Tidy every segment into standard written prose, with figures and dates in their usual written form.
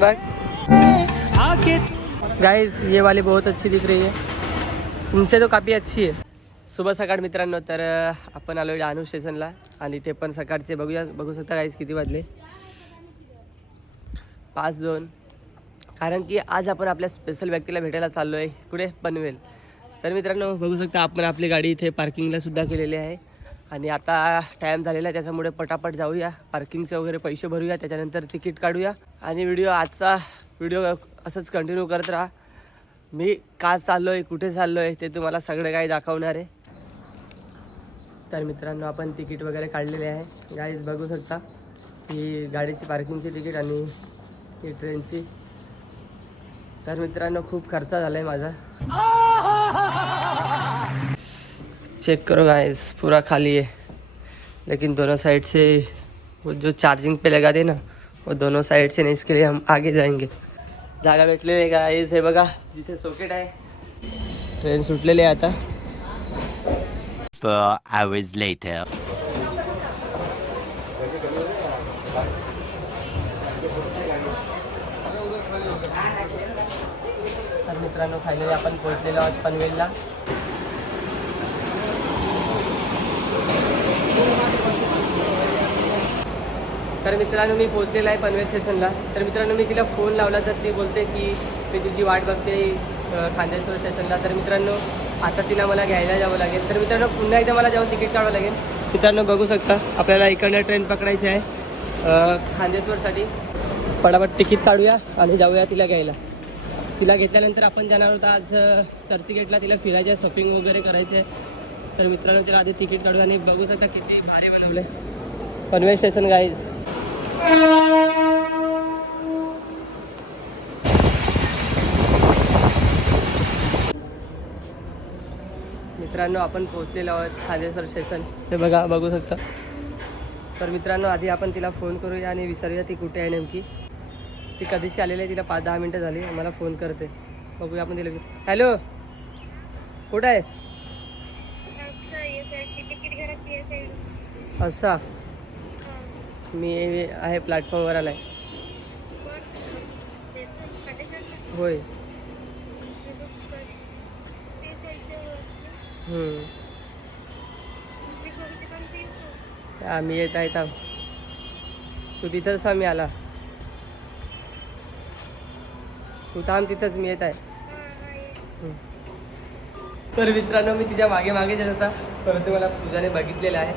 बस guys ये वाली बहुत अच्छी दिख रही है, उनसे तो काफ़ी अच्छी है। शुभ सकाळ मित्रांनो, तर आपण आलो डहाणू स्टेशनला आणि ते पण सकाळचे बघू शकता गाइस किती वाजले 5:02, कारण की आज आपण आपल्या स्पेशल व्यक्तीला भेटायला चाललो आहे कुठे पनवेल। तर मित्रांनो बघू शकता आपण आपली गाडी इथे पार्किंगला सुद्धा केलेली आहे आणि आता टाईम झालेला आहे, त्याच्यामुळे पटापट जाऊया, पार्किंगचे वगैरे पैसे भरूया, त्याच्यानंतर तिकीट काढूया आणि आजचा व्हिडिओ असंच कंटिन्यू करत राहा। मी का चाललो आहे, कुठे चाललो आहे ते तुम्हाला सगळं काही दाखवणार आहे। तर मित्रांनो आपण तिकीट वगैरे काढलेले आहे गाईज, बघू शकता ही गाडीची पार्किंगची तिकीट आणि ही ट्रेनची। तर मित्रांनो खूप खर्च झाला आहे माझा, चेक करो गाइस पूरा खाली है, लेकिन दोनों साइड से वो जो चार्जिंग पे लगा दे ना वो दोनों साइड से नहीं, इसके लिए हम आगे जाएंगे। जागा भेटलेली आहे गाइस, हे बघा जिथे सॉकेट आहे, ट्रेन सुटलेली आहे आता। 4 hours later. तर मित्रांनो फायनली आपण पोहोचलेलो आहोत पनवेलला। तर मित्रांनो मी पोहोचलेला आहे पनवेल स्टेशनला। तर मित्रांनो मी तिला फोन लावला तर ती बोलते की मी तुझी वाट बघते खांदेश्वर स्टेशनला। तर मित्रांनो आता तिला मला घ्यायला जावं लागेल। तर मित्रांनो पुन्हा एकदा मला जाऊन तिकीट काढावं लागेल। मित्रांनो बघू शकता आपल्याला इकडनं ट्रेन पकडायची आहे खांदेश्वरसाठी। पटापट तिकीट काढूया आणि जाऊया तिला घ्यायला। तिला घेतल्यानंतर आपण जाणार आहोत आज चर्चगेटला, तिला फिरायचं आहे, शॉपिंग वगैरे करायचं आहे। तर मित्रांनो तिला आधी तिकीट काढूया आणि बघू शकता किती भारी बनवलं आहे पनवेल स्टेशन गाईज। मित्रांनो आपण पोहोचलेलो आहोत खांदेश्वर स्टेशन, ते बघू शकता। तर मित्रांनो आधी आपण तिला फोन करूया आणि विचारूया ती कुठे आहे नेमकी। ती कधीशी आलेली आहे, तिला 5-10 मिनटं झाली, मला फोन करते, बघूया आपण तिला। हॅलो कुठं आहेस? असा मी आहे प्लॅटफॉर्मवर आलाय। होय मी येत आहे, थांब तू तिथंच, मी आला, तू थांब तिथंच, मी येत आहे। तर मित्रांनो मी तिच्या मागे मागे जात होता, परंतु मला पूजाने बघितलेलं आहे,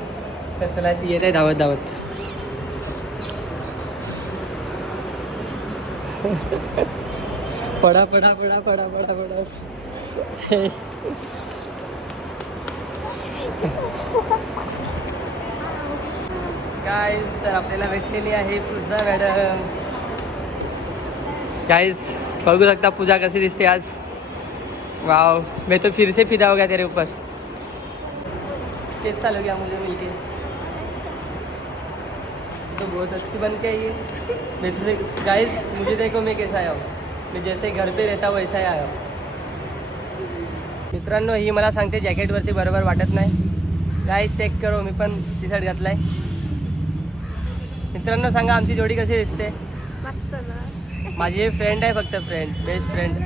तर चला ती येत आहे धावत धावत। पडा पडा पडा पडा पडा पडा गाइस। तर आपल्याला भेटलेली आहे पूजा मॅडम। गाइस बघू शकता पूजा कशी दिसते आज, वाओ मैं तो फिर से फिदा हो गया तेरे ऊपर। कैसा लग गया मुझे मिलके? तो बहुत अच्छी बन के आई है। मैं तुझे गाइस मुझे देखो मैं कैसा आया हूँ, मैं जैसे घर पे रहता वैसा ही आया हूँ। मित्रांनो ही मला सांगते जॅकेटवरती बरोबर वाटत नाही, गाइस चेक करो, मी पण टी शर्ट घातलाय। मित्रांनो सांगा आमची जोडी कशी दिसते? माझी फ्रेंड आहे, फक्त फ्रेंड, बेस्ट फ्रेंड।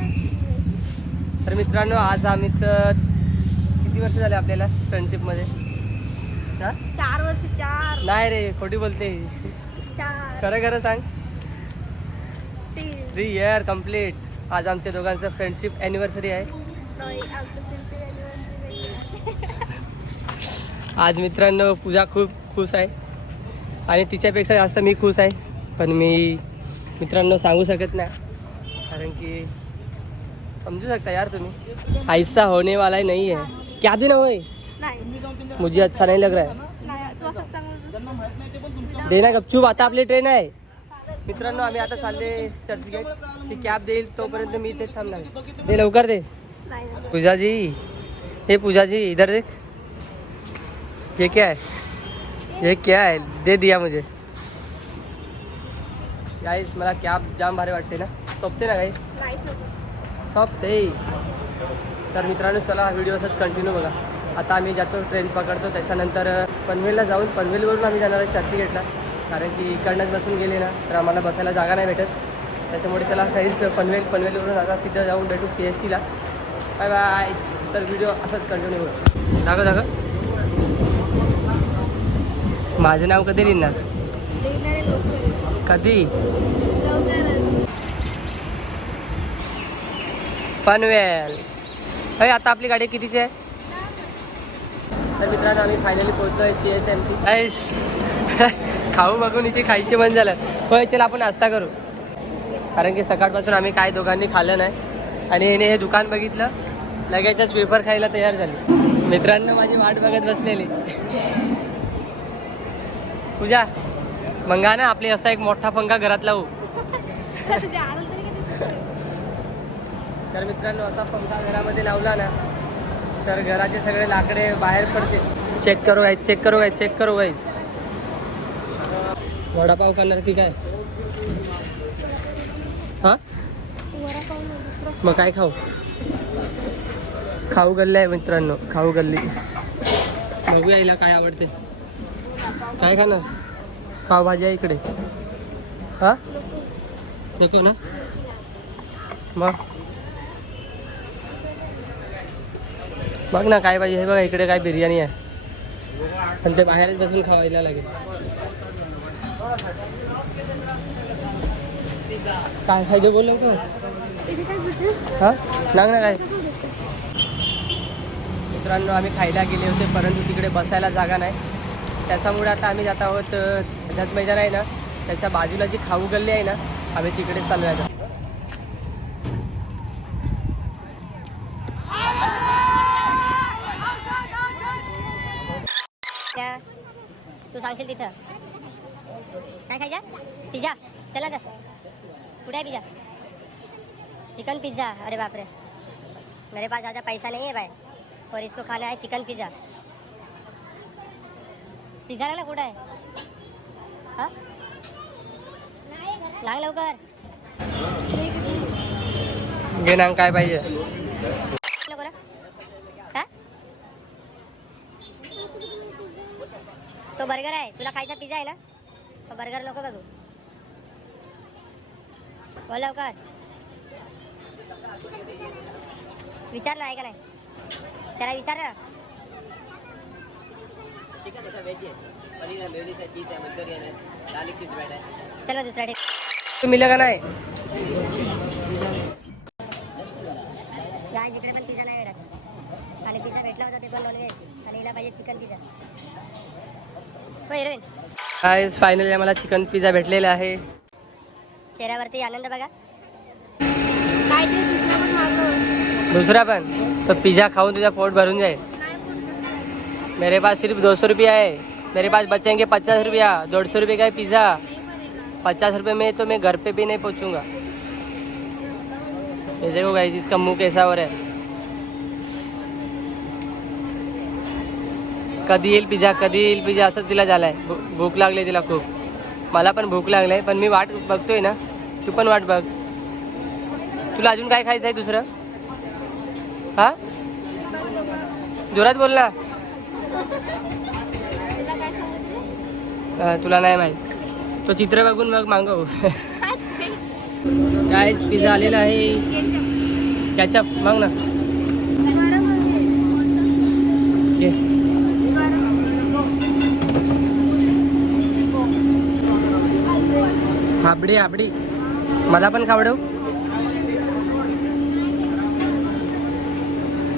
तर मित्रांनो आज आम्हीच किती वर्ष झाले आपल्याला फ्रेंडशिपमध्ये? 4 वर्ष। 4 नाही रे खोटी बोलते, 4 खरं खरं सांग। 3 3 इयर कम्प्लीट। आज आमच्या दोघांचं फ्रेंडशिप ॲनिव्हर्सरी आहे। आज मित्रांनो पूजा खूप खुश आहे आणि तिच्यापेक्षा जास्त मी खुश आहे, पण मी मित्रांनो सांगू शकत नाही, कारण की समझू सकता यार तुम्ही, ऐसा होने वाला ही नहीं है। क्या दिन होय? मुझे अच्छा नहीं लग रहा है, देना गपचूप, आता आपली ट्रेन आहे। मित्रांनो आम्ही आता चालले चर्चगेट, ती कॅब देईल तोपर्यंत मी इथे थांबणार, दे लवकर दे। पूजा जी, हे पूजा जी इधर देख, ये क्या है, ये क्या है, दे दिया मुझे। गाइस मला कॅब जाम भारी वाटते ना, सोपते ना गाइस, सोपते। तर मित्रांनो चला हा व्हिडिओ असंच कंटिन्यू बघा। आता आम्ही जातो, ट्रेन पकडतो, त्याच्यानंतर पनवेलला जाऊन पनवेलवरून आम्ही जाणार आहे चर्चगेटला, कारण की इकडनंच बसून गेले ना तर आम्हाला बसायला जागा नाही भेटत। त्याच्यामुळे चला काहीच पनवेलवरून आता सिद्ध जाऊन भेटू CSTला. Bye bye. तर व्हिडिओ असंच कंटिन्यू होईल. दाखव माझं नाव कधी लिहिणार? कधी? पनवेल. अरे आता आपली गाडी कितीची आहे? तर मित्रांनो आम्ही फायनली पोहोचलोय CSMT. खाऊ बघून हिची खायची मन झालं. होय चला आपण नाश्ता करू, कारण की सकाळपासून आम्ही काय दोघांनी खाल्लं नाही आणि हिने हे दुकान बघितलं, लगेचच वेफर खायला तयार झाली. मित्रांनो माझी वाट बघत बसलेली. पूजा मंगा ना आपली असा एक मोठा पंखा घरात लावू. तर मित्रांनो असा पंखा घरामध्ये लावला ना तर घराचे सगळे लाकडे बाहेर पडते. चेक करू गाईज. वडापाव करणार की काय? हा मग काय खाऊ गल्ली आहे मित्रांनो, खाऊ गल्ली. बघूया हिला काय आवडते. काय खाणार? पावभाजी आहे इकडे. हा नको ना मग बघ ना काय पाहिजे. हे बघा इकडे काय बिर्याणी आहे, पण ते बाहेरच बसून खावायला लागेल. काय खायचं बोललो का? हा सांग ना काय. मित्रांनो आम्ही खायला गेले होते, परंतु तिकडे बसायला जागा नाही. त्याच्यामुळे आता आम्ही जात आहोत आझाद मैदान आहे ना, त्याच्या बाजूला जी खाऊ गल्ली आहे ना, आम्ही तिकडे चालू आहे. तू सांगशील तिथं काय खायचा? पिझ्झा. चला तर कुठे आहे पिज़्ज़ा? Chicken pizza. अरे बाप रे, मेरे पास ज़्यादा पैसा नहीं है भाई, और इसको खाना है चिकन पिज़्ज़ा. पिझ्झा ना कुठं आहे? हां लाग लवकर. घे ना काय पाहिजे. नको ना हा? तो बर्गर आहे. तुला खायचा पिझ्झा आहे ना, तो बर्गर नको बघू. बोल लवकर. विचार ना, आहे का नाही त्याला विचार ना. चलो दुसरा ठिकाण मिळेल नाही. गाय जिकडे पण पिझ्झा नाही भेटत, आणि पिझ्झा भेटला होता ते पण नॉनव्हेज, आणि हिला पाहिजे चिकन पिझ्झा. हो हिरोईन. गाईज फायनली आम्हाला चिकन पिझ्झा भेटलेला आहे. चेहऱ्यावरती आनंद बघा. काय ते दुसरा पण मागव. दुसरा पण तो पिझ्झा खाऊन तुझा पोट भरून जाईल. मेरे पास सिर्फ 200 रुपया है. मेरे पास बचेंगे 50 रुपया. 150 रुपये का है पिज़्ज़ा. 50 रुपये में तो मैं घर पे भी नहीं पहुंचूंगा. ये देखो गाइस इसका मुंह कैसा हो रहा है. कधी येईल पिझ्झा असं तिला झालाय. भूक लागली तिला खूप. मला पण भूक लागली, पण मी वाट बघतोय ना, तू पण वाट बघ. तुला अजून काय खायचं आहे दुसरं? हा जोरात बोल ना. तुला नाही माहित, तो चित्र बघून मग मागव. गाईस पिझ्झा आलेला आहे. कॅचअप माग ना. घे. हाबडी मला पण खावडव.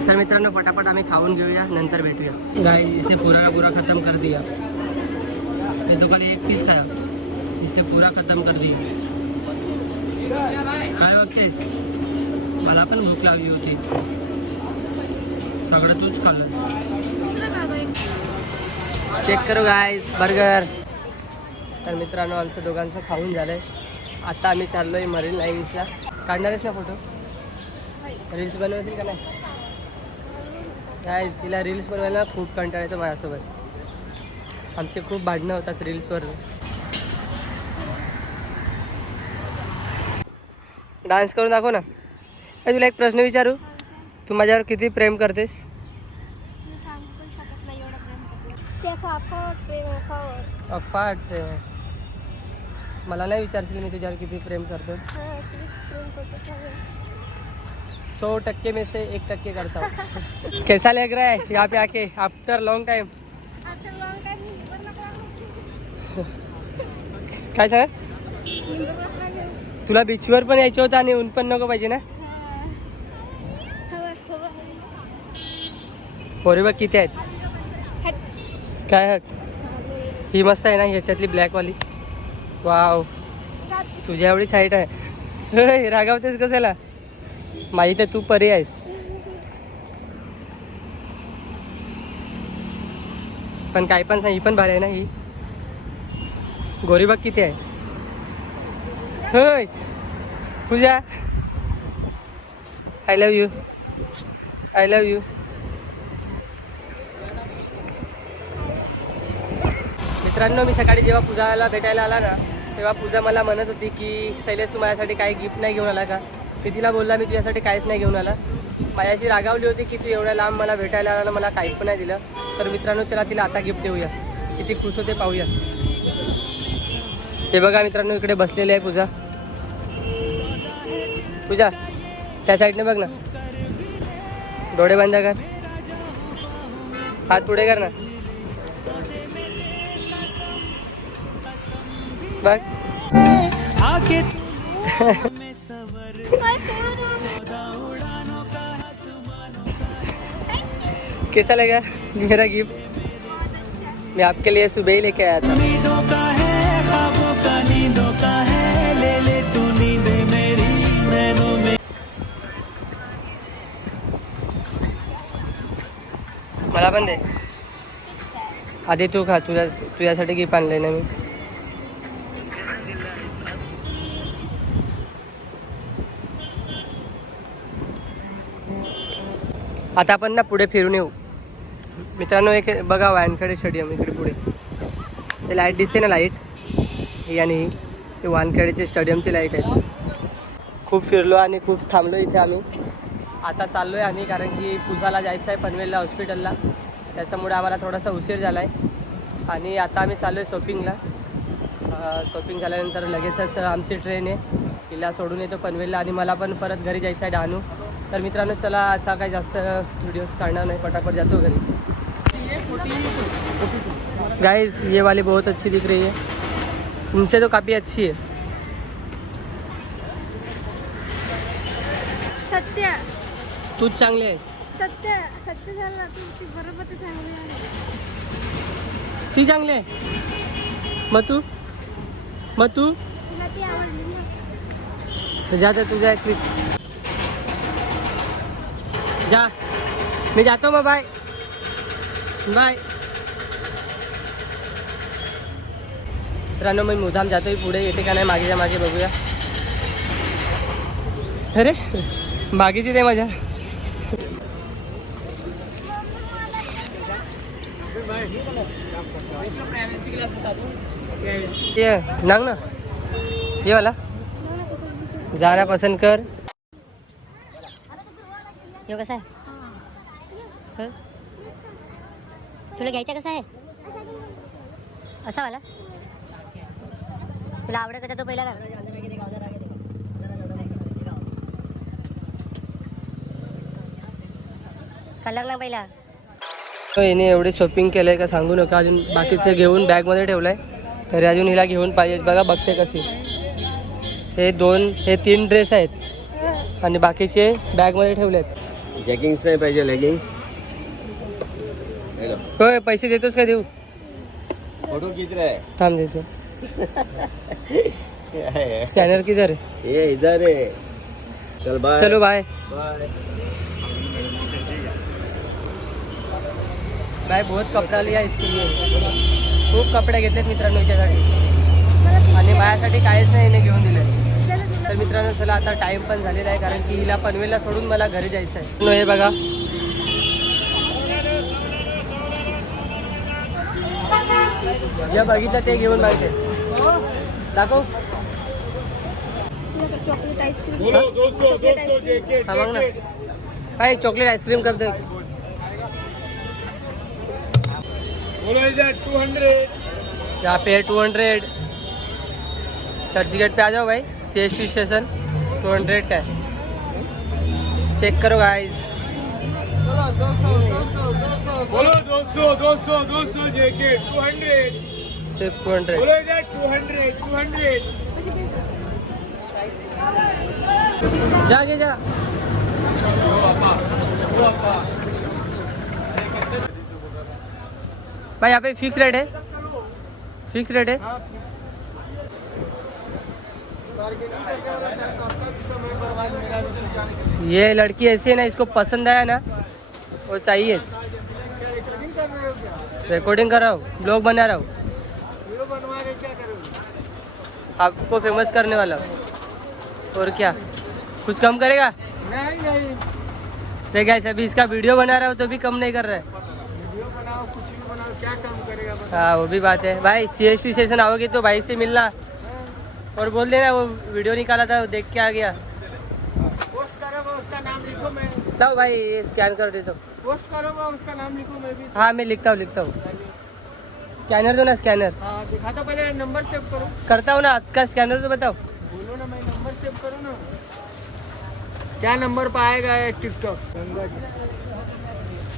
तर मित्रांनो पटापट आम्ही खाऊन घेऊया, नंतर भेटूया. गाइस इसने पूरा का पूरा खत्म कर दिया. ये तो खाली एक पीस खाया, इसने पूरा खत्म कर दिया. काय बघतेस? मला पण भूक लागली होती, सगळं तूच खाल्लं. चेक करू गाइस बर्गर. तर मित्रांनो आमचं दोघांचं खाऊन झालंय. आता आम्ही चाललोय मरीन लाईन्सला. काढणारच ना फोटो? रील्स बनवायची का नाही? गाइस तिला रील्स बनवायला खूप कंटाळायचं माझ्यासोबत. आमचे खूप भांडणं होतात रील्सवर. डान्स करून दाखव ना. तुला एक प्रश्न विचारू, तू माझ्यावर किती प्रेम करतेस? मी सांगू पण शकत नाही एवढं प्रेम करते. ते फाफाट प्रेम फाफाट. अफाट. मला नाही विचारशील मी तुझ्यावर किती प्रेम करतो. हाँ, प्रेम करते चाहे. 100% में से 1% करता हूँ. कैसा लग रहा है यहाँ पे आके after long time? After long time, काय सांग तुला बीचवर पण यायचं होतं आणि ऊन पण नको पाहिजे ना. पोरे बघ किती आहेत. काय हट ही मस्त आहे ना ह्याच्यातली ब्लॅकवाली. वाव तुझ्या एवढी साईट आहे. होय, रागावतेस कशाला? माहिती आहे तू परी आहेस. पण काय पण सांग ही पण भारी आहे ना. ही गोरी बघ किती आहे. होय Pooja I love you. I love you. मित्रांनो, मी सकाळी जेव्हा पूजाला भेटायला आला ना तेव्हा पूजा मला म्हणत होती की शैलेश तू माझ्यासाठी काही गिफ्ट नाही घेऊन आला का. मी तिला बोलला मी तुझ्यासाठी काहीच नाही घेऊन आला. माझ्याशी रागावली होती की तू एवढ्या लांब मला भेटायला आला ना मला काहीच पण नाही दिलं. तर मित्रांनो चला तिला आता गिफ्ट देऊया. किती खुश होते पाहूया. हे बघा मित्रांनो इकडे बसलेली आहे पूजा. पूजा त्या साईडने बघ ना. डोळे बंद कर. हात पुढे कर ना. बघ कैसा लगा मेरा गिफ्ट? मैं आपके लिए सुबह ही लेके आया था. मला पण दे. आधी तू खा. तुझ्यासाठी गिफ्ट आणलंय ना मी. आता आपण ना पुढे फिरून येऊ. मित्रांनो एक बघा वानखेडे स्टेडियम इकडे पुढे. ते लाईट दिसते ना लाईट ही आणि ही ते वानखेडेचे स्टेडियमची लाईट आहे. खूप फिरलो आणि खूप थांबलो इथे आम्ही. आता चाललो आहे आम्ही कारण की पूजाला जायचं आहे पनवेलला हॉस्पिटलला. त्याच्यामुळे आम्हाला थोडासा उशीर झाला आहे. आणि आता आम्ही चाललो आहे शॉपिंगला. शॉपिंग झाल्यानंतर लगेचच आमची ट्रेन आहे. तिला सोडून येतो पनवेलला आणि मला पण परत घरी जायचं आहे डहाणू. तर मित्रांनो चला आता काही जास्त व्हिडिओज काढणार नाही. पटापट जातो घरी. गाइस ये वाली बहुत अच्छी दिख रही है. उनसे तो काफ़ी अच्छी है. सत्य तूच चांगली आहेस. सत्य सत्य झालं ना ती बरोबर ते चांगली आहे. ती चांगली आहे. मग तू तुला ती आवडली ना. जा तर तुझ्या एक जा. मी जातो मग. Bye bye. मित्रांनो मी मुद्दाम जातोय पुढे. येते का नाही मागेच्या मागे बघूया. अरे मागेची दे माझ्या. ये नांग ना ये वाला जाना पसंद कर. यो कसा आहे? हं? तुला घ्यायचा कसा आहे? असा वाला तुला आवडत का तो पहिला ना? कलर ना पहिला. हिने एवढे शॉपिंग केलंय का सांगू नका. अजून बाकीचे घेऊन बॅगमध्ये ठेवलंय. तरी अजून हिला घेऊन पाहिजे. बघा बघते कशी. हे 3 ड्रेस आहेत आणि बाकीचे बॅगमध्ये ठेवलेत. जॅगिंग्स नाही पाहिजे लेगिंग्स. होय पैसे देतोस का? देऊ. फोटो खींच रहा है. थांब देतो. स्कॅनर किधर है? ये इधर है. चल बाय. चलो बाय बाय. बाय. बहुत कपडा लिया इसके लिए. खूप कपडे घेतलेत मित्रांनो हिच्यासाठी आणि माझ्यासाठी काहीच नाही हिने घेऊन दिले. तर मित्रांनो चला आता टाइम पण झालेला आहे कारण की हिला पनवेलला सोडून मला घरी जायचं आहे. हे बघा जे बघितलं ते घेऊन मागते. दाखव. Chocolate ice cream. हा मग ना काय चॉकलेट आइसक्रीम कर दे. यहाँ पे 200. चर्चगेट पे आ जाओ भाई, CST स्टेशन 200 का है, चेक करो गाइस। बोलो 200 जेके 200 सिर्फ 200। बोलो इधर 200 जाके जा। भाई यहाँ पे फिक्स रेट है, फिक्स रेट है। ये लड़की ऐसी है ना, इसको पसंद आया ना वो चाहिए। रिकॉर्डिंग कर रहा हूँ, ब्लॉग बना रहा हूँ, आपको फेमस करने वाला हूँ। और क्या, कुछ कम करेगा? नहीं देख गाइस, अभी इसका वीडियो बना रहा हूँ तो भी कम नहीं कर रहा है। वीडियो बनाओ, कुछ भी बनाओ, क्या काम करेगा बता। हाँ वो भी बात है भाई। CST स्टेशन आओगे तो भाई से मिलना और बोल देना वो वीडियो निकाला था, वो देख के आ गया। पोस्ट करोगे उसका नाम लिखो, मैं बताओ भाई, ये स्कैन कर देता हूँ। पोस्ट करोगे उसका नाम लिखो, मैं भी। हाँ मैं लिखता हूँ। स्कैनर दो ना, स्कैनर। हाँ दिखा दो, पहले नंबर सेव करो। करता हूँ ना, आपका स्कैनर तो बताओ। बोलो ना, मैं नंबर सेव करूँ ना। क्या नंबर पाएगा ये टिकटॉक? गंगा जी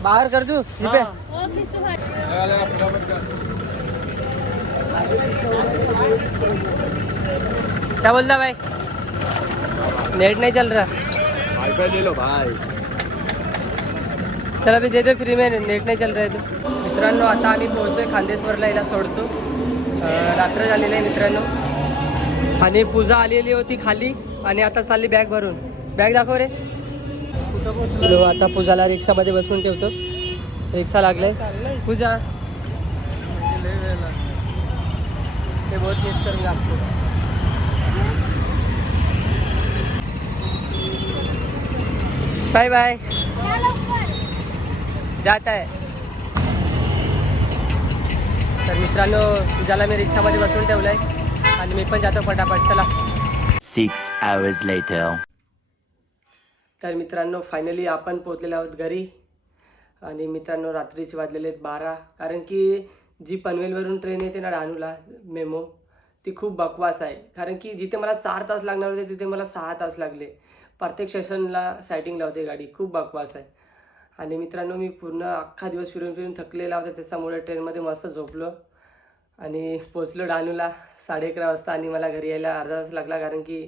बाहर कर दूँ जी पे। क्या बोलता भाई? नेट नहीं चल रहा। वाईफाई ले लो भाई. चल अभी दे दो फ्री में, नेट नाही चल रहा आहे तो. मित्रांनो आता आम्ही पोहोचतोय खांदेश्वरला, हिला सोडतो. रात्र झालेली आहे मित्रांनो आणि पूजा आलेली होती खाली आणि आता चालली बॅग भरून. बॅग दाखव रे. चलो आता पूजाला रिक्षामध्ये बसवून ठेवतो. रिक्षा लागले. पूजा ते बहुत मिस करूंगा आपको. Bye bye. जात आहे. तर मित्रांनो पूजाला मी रिक्षामध्ये बसवून ठेवलंय आणि मी पण जातो फटाफट. चला. 6 hours later. तर मित्रांनो फायनली आपण पोहोचलेलो आहोत घरी. आणि मित्रांनो रात्रीचे वाजलेले आहेत 12. कारण की जी पनवेलवरून ट्रेन येते ना डहाणूला मेमो, ती खूप बकवास आहे. कारण की जिथे मला 4 तास लागणार होते तिथे मला 6 तास लागले. प्रत्येक स्टेशनला सायटिंग लावते गाडी. खूप बकवास आहे. आणि मित्रांनो मी पूर्ण अख्खा दिवस फिरून फिरून थकलेला होता. त्याच्यामुळे ट्रेनमध्ये मस्त झोपलो आणि पोचलो डहाणूला 11:30 वाजता. आणि मला घरी यायला अर्धा तास लागला कारण की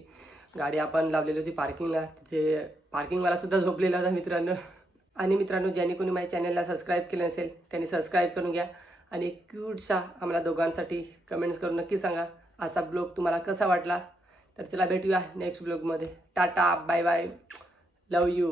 गाडी आपण लावलेली होती पार्किंगला. तिथे पार्किंगवालासुद्धा झोपलेला होता मित्रांनो. आणि मित्रांनो ज्यांनी कोणी माझ्या चॅनलला सबस्क्राईब केलं नसेल त्यांनी सबस्क्राईब करून घ्या. आणि एक क्यूटसा आम्हाला दोघांसाठी कमेंट्स करून नक्की सांगा असा ब्लॉग तुम्हाला कसा वाटला. तर चला भेटूया नेक्स्ट ब्लॉगमध्ये. Tata bye bye. Love you.